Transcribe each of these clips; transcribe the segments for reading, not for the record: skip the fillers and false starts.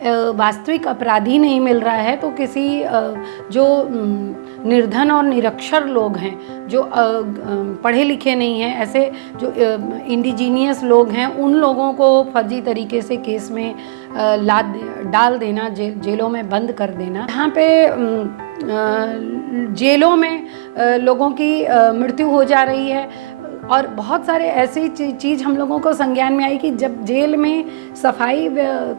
वास्तविक अपराधी नहीं मिल रहा है तो किसी जो निर्धन और निरक्षर लोग हैं, जो पढ़े लिखे नहीं हैं, ऐसे जो इंडिजीनियस लोग हैं, उन लोगों को फर्जी तरीके से केस में डाल देना, जेलों में बंद कर देना। यहाँ पे जेलों में लोगों की मृत्यु हो जा रही है और बहुत सारे ऐसी चीज़ हम लोगों को संज्ञान में आई कि जब जेल में सफाई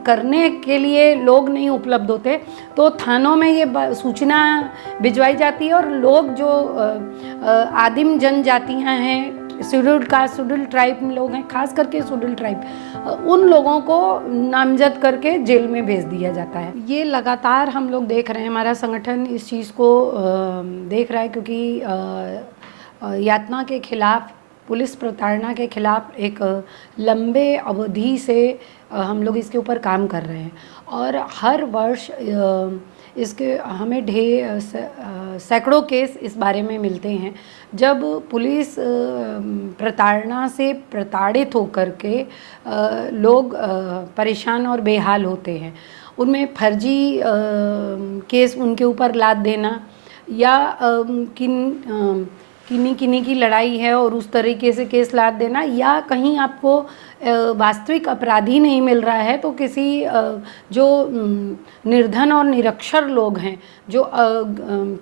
करने के लिए लोग नहीं उपलब्ध होते तो थानों में ये सूचना भिजवाई जाती है और लोग जो आदिम जनजातियां हैं, शेड्यूल ट्राइब लोग हैं, खास करके शेड्यूल ट्राइब, उन लोगों को नामजद करके जेल में भेज दिया जाता है। ये लगातार हम लोग देख रहे हैं, हमारा संगठन इस चीज़ को देख रहा है क्योंकि यातना के खिलाफ, पुलिस प्रताड़ना के खिलाफ एक लंबे अवधि से हम लोग इसके ऊपर काम कर रहे हैं और हर वर्ष इसके हमें सैकड़ों केस इस बारे में मिलते हैं जब पुलिस प्रताड़ना से प्रताड़ित होकर के लोग परेशान और बेहाल होते हैं। उनमें फर्जी केस उनके ऊपर लाद देना या किन्हीं की लड़ाई है और उस तरीके से केस लाद देना, या कहीं आपको वास्तविक अपराधी नहीं मिल रहा है तो किसी जो निर्धन और निरक्षर लोग हैं, जो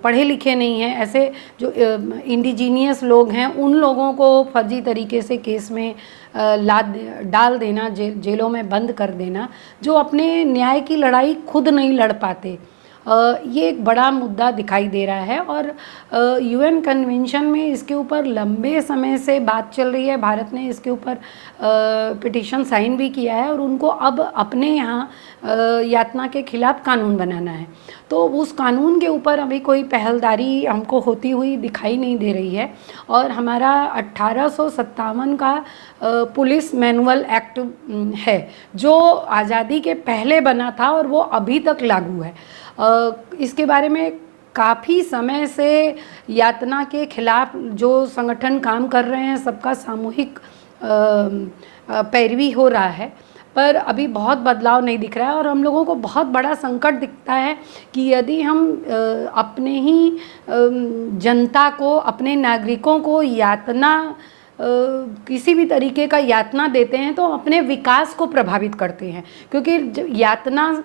पढ़े लिखे नहीं हैं, ऐसे जो इंडिजीनियस लोग हैं, उन लोगों को फर्जी तरीके से केस में डाल देना, जेलों में बंद कर देना, जो अपने न्याय की लड़ाई खुद नहीं लड़ पाते। ये एक बड़ा मुद्दा दिखाई दे रहा है और यूएन कन्वेंशन में इसके ऊपर लंबे समय से बात चल रही है। भारत ने इसके ऊपर पिटीशन साइन भी किया है और उनको अब अपने यहाँ यातना के खिलाफ कानून बनाना है। तो उस कानून के ऊपर अभी कोई पहलदारी हमको होती हुई दिखाई नहीं दे रही है और हमारा 1857 का पुलिस मैनुअल एक्ट है जो आज़ादी के पहले बना था और वो अभी तक लागू है। इसके बारे में काफ़ी समय से यातना के खिलाफ जो संगठन काम कर रहे हैं, सबका सामूहिक पैरवी हो रहा है, पर अभी बहुत बदलाव नहीं दिख रहा है और हम लोगों को बहुत बड़ा संकट दिखता है कि यदि हम अपने ही जनता को, अपने नागरिकों को यातना, किसी भी तरीके का यातना देते हैं तो अपने विकास को प्रभावित करते हैं, क्योंकि यातना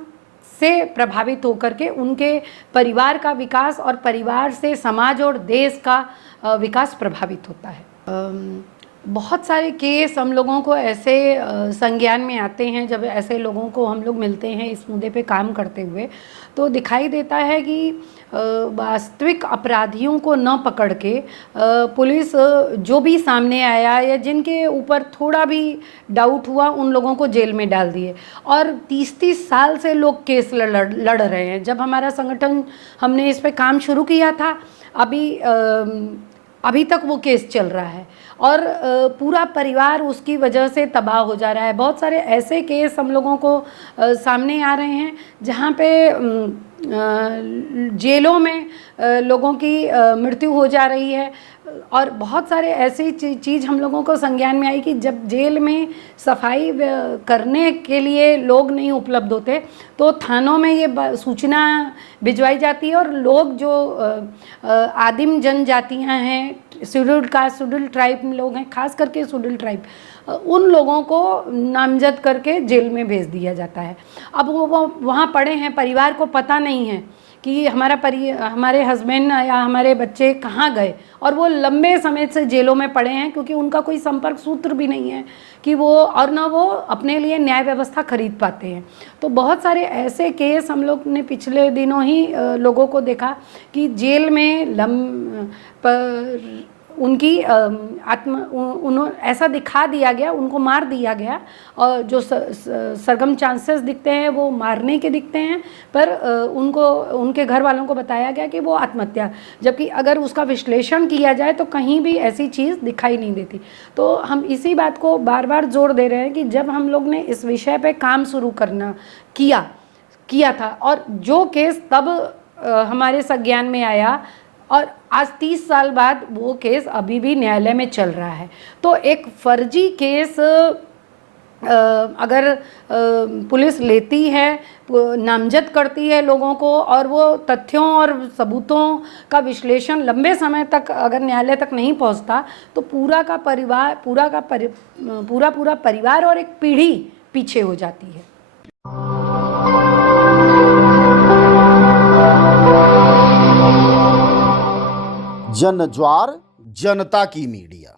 से प्रभावित होकर के उनके परिवार का विकास और परिवार से समाज और देश का विकास प्रभावित होता है। बहुत सारे केस हम लोगों को ऐसे संज्ञान में आते हैं, जब ऐसे लोगों को हम लोग मिलते हैं इस मुद्दे पे काम करते हुए, तो दिखाई देता है कि वास्तविक अपराधियों को न पकड़ के पुलिस जो भी सामने आया या जिनके ऊपर थोड़ा भी डाउट हुआ उन लोगों को जेल में डाल दिए और 30-30 साल से लोग केस लड़ रहे हैं। जब हमारा संगठन, हमने इस पे काम शुरू किया था, अभी तक वो केस चल रहा है और पूरा परिवार उसकी वजह से तबाह हो जा रहा है। बहुत सारे ऐसे केस हम लोगों को सामने आ रहे हैं जहाँ पे जेलों में लोगों की मृत्यु हो जा रही है और बहुत सारे ऐसी चीज़ हम लोगों को संज्ञान में आई कि जब जेल में सफाई करने के लिए लोग नहीं उपलब्ध होते तो थानों में ये सूचना भिजवाई जाती है और लोग जो आदिम जनजातियां हैं, शेड्यूल ट्राइब लोग हैं, खास करके शेड्यूल ट्राइब, उन लोगों को नामजद करके जेल में भेज दिया जाता है। अब वो वहाँ पड़े हैं, परिवार को पता नहीं है कि हमारे हस्बैंड या हमारे बच्चे कहाँ गए और वो लंबे समय से जेलों में पड़े हैं क्योंकि उनका कोई संपर्क सूत्र भी नहीं है कि वो, और ना वो अपने लिए न्याय व्यवस्था खरीद पाते हैं। तो बहुत सारे ऐसे केस हम लोग ने पिछले दिनों ही लोगों को देखा कि जेल में उनकी ऐसा दिखा दिया गया, उनको मार दिया गया और जो सरगम चांसेस दिखते हैं वो मारने के दिखते हैं, पर उनके घर वालों को बताया गया कि वो आत्महत्या, जबकि अगर उसका विश्लेषण किया जाए तो कहीं भी ऐसी चीज़ दिखाई नहीं देती। तो हम इसी बात को बार बार जोर दे रहे हैं कि जब हम लोग ने इस विषय पे काम शुरू किया था और जो केस तब हमारे संज्ञान में आया और आज 30 साल बाद वो केस अभी भी न्यायालय में चल रहा है, तो एक फर्जी केस अगर पुलिस लेती है, नामजद करती है लोगों को, और वो तथ्यों और सबूतों का विश्लेषण लंबे समय तक अगर न्यायालय तक नहीं पहुंचता, तो पूरा परिवार और एक पीढ़ी पीछे हो जाती है। जन ज्वार जनता की मीडिया।